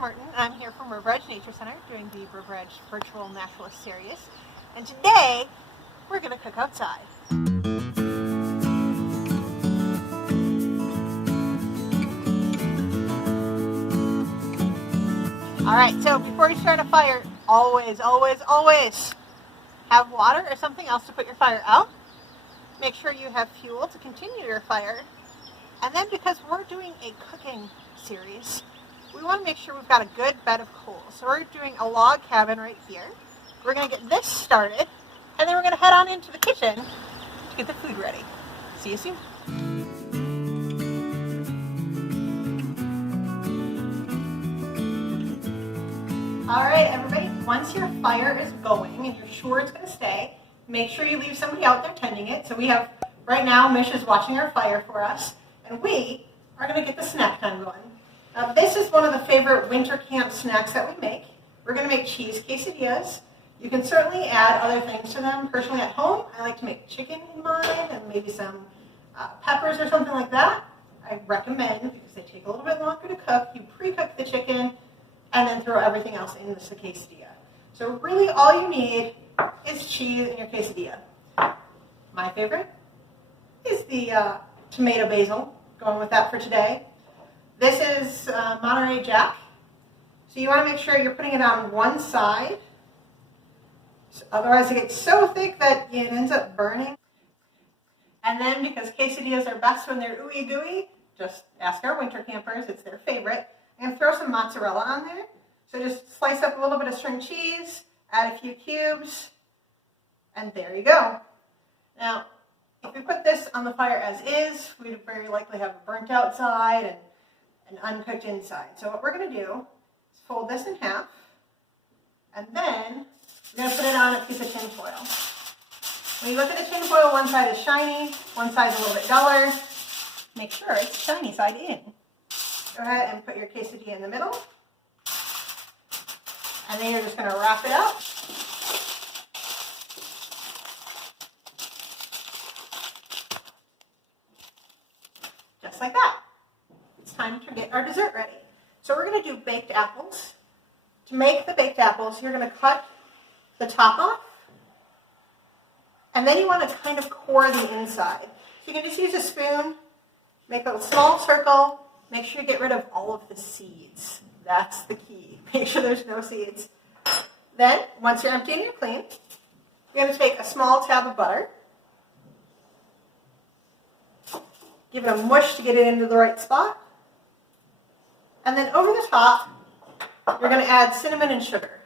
Merton. I'm here from Riveredge Nature Center doing the Riveredge Virtual Naturalist Series. And today, we're going to cook outside. Alright, so before you start a fire, always have water or something else to put your fire out. Make sure you have fuel to continue your fire. And then because we're doing a cooking series, we want to make sure we've got a good bed of coals. So we're doing a log cabin right here. We're going to get this started, and then we're going to head on into the kitchen to get the food ready. See you soon. Alright everybody, once your fire is going and you're sure it's going to stay, make sure you leave somebody out there tending it. So we have, right now, Mish is watching our fire for us, and we are going to get the snack time going. This is one of the favorite winter camp snacks that we make. We're going to make cheese quesadillas. You can certainly add other things to them. Personally at home, I like to make chicken in mine and maybe some peppers or something like that. I recommend, because they take a little bit longer to cook, you pre-cook the chicken and then throw everything else in the quesadilla. So really all you need is cheese in your quesadilla. My favorite is the tomato basil, going with that for today. This is Monterey Jack. So you want to make sure you're putting it on one side. Otherwise it gets so thick that it ends up burning. And then because quesadillas are best when they're ooey gooey, just ask our winter campers, it's their favorite. And throw some mozzarella on there. So just slice up a little bit of string cheese, add a few cubes, and there you go. Now, if we put this on the fire as is, we'd very likely have a burnt out side and an uncooked inside. So what we're going to do is fold this in half, and then we're going to put it on a piece of tin foil. When you look at the tin foil, one side is shiny, one side is a little bit duller. Make sure it's shiny side in. Go ahead and put your quesadilla in the middle. And then you're just going to wrap it up. Just like that. It's time to get our dessert ready. So we're going to do baked apples. To make the baked apples, you're going to cut the top off. And then you want to kind of core the inside. So you can just use a spoon, make a small circle. Make sure you get rid of all of the seeds. That's the key. Make sure there's no seeds. Then, once you're empty and you're clean, you're going to take a small tab of butter. Give it a mush to get it into the right spot. And then over the top, you're going to add cinnamon and sugar.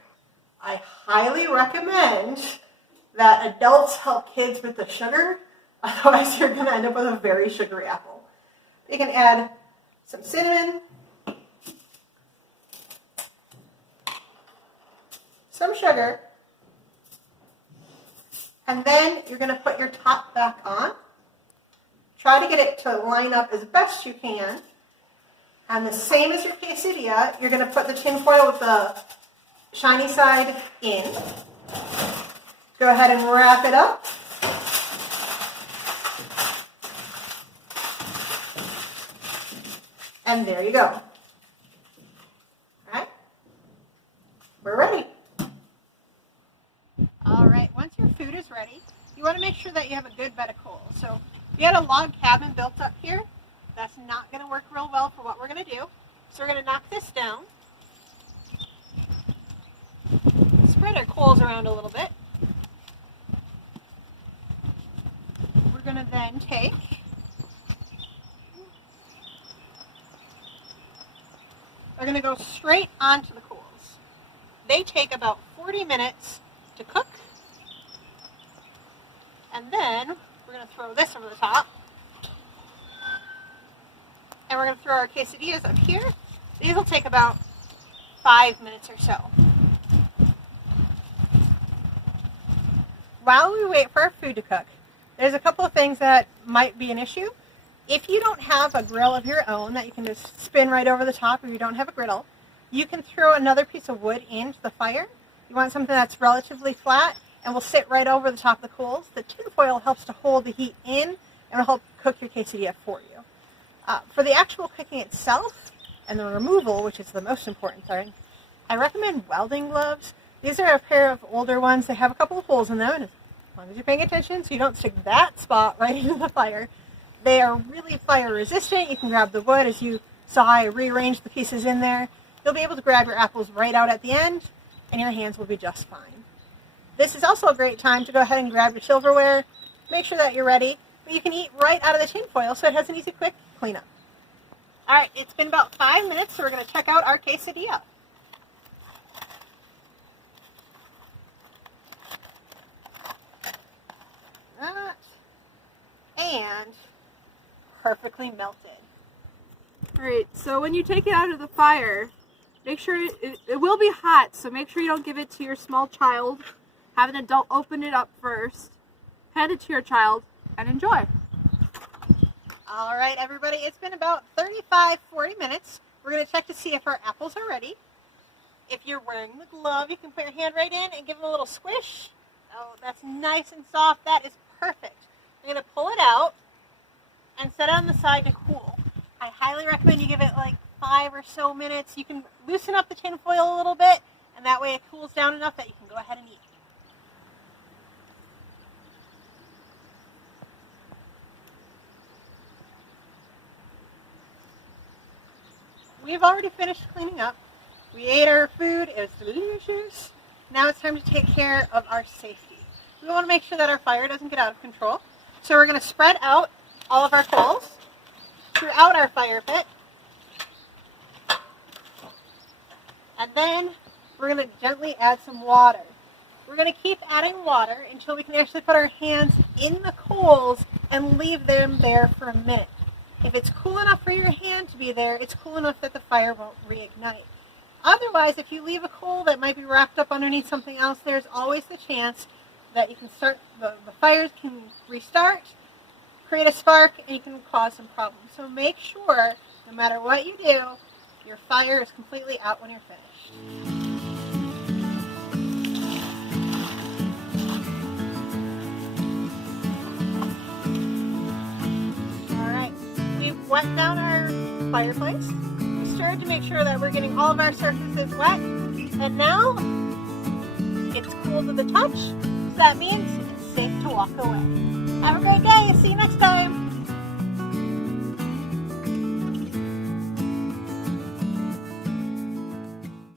I highly recommend that adults help kids with the sugar. Otherwise, you're going to end up with a very sugary apple. You can add some cinnamon, some sugar, and then you're going to put your top back on. Try to get it to line up as best you can. And the same as your quesadilla, you're going to put the tin foil with the shiny side in. Go ahead and wrap it up. And there you go. All right, we're ready. All right, once your food is ready, you want to make sure that you have a good bed of coals. So if you had a log cabin built up here, that's not going to work real well for what we're going to do. So we're going to knock this down. Spread our coals around a little bit. We're going to then take We're going to go straight onto the coals. They take about 40 minutes to cook. And then we're going to throw this over the top. And we're going to throw our quesadillas up here. These will take about 5 minutes or so. While we wait for our food to cook, there's a couple of things that might be an issue. If you don't have a grill of your own that you can just spin right over the top, if you don't have a griddle, you can throw another piece of wood into the fire. You want something that's relatively flat and will sit right over the top of the coals. The tin foil helps to hold the heat in and will help cook your quesadilla for you. For the actual cooking itself, and the removal, which is the most important thing, I recommend welding gloves. These are a pair of older ones. They have a couple of holes in them, and as long as you're paying attention so you don't stick that spot right into the fire, they are really fire resistant. You can grab the wood. As you saw, I rearranged the pieces in there. You'll be able to grab your apples right out at the end, and your hands will be just fine. This is also a great time to go ahead and grab your silverware. Make sure that you're ready, but you can eat right out of the tin foil, so it has an easy, quick cleanup. All right, it's been about 5 minutes, so we're going to check out our quesadilla. And perfectly melted. All right, so when you take it out of the fire, make sure it will be hot, so make sure you don't give it to your small child. Have an adult open it up first, hand it to your child, and enjoy. All right, everybody, it's been about 35-40 minutes. We're going to check to see if our apples are ready. If you're wearing the glove, you can put your hand right in and give them a little squish. Oh, that's nice and soft. That is perfect. I'm going to pull it out and set it on the side to cool. I highly recommend you give it like 5 or so minutes. You can loosen up the tin foil a little bit, and that way it cools down enough that you can go ahead and eat. We've already finished cleaning up. We ate our food. It was delicious. Now it's time to take care of our safety. We want to make sure that our fire doesn't get out of control. So we're going to spread out all of our coals throughout our fire pit. And then we're going to gently add some water. We're going to keep adding water until we can actually put our hands in the coals and leave them there for a minute. If it's cool enough for your hand to be there, it's cool enough that the fire won't reignite. Otherwise, if you leave a coal that might be wrapped up underneath something else, there's always the chance that you can start, the fires can restart, create a spark, and you can cause some problems. So make sure, no matter what you do, your fire is completely out when you're finished. All right, we've wet down our fireplace. We stirred to make sure that we're getting all of our surfaces wet. And now, it's cool to the touch. That means it's safe to walk away. Have a great day. See you next time.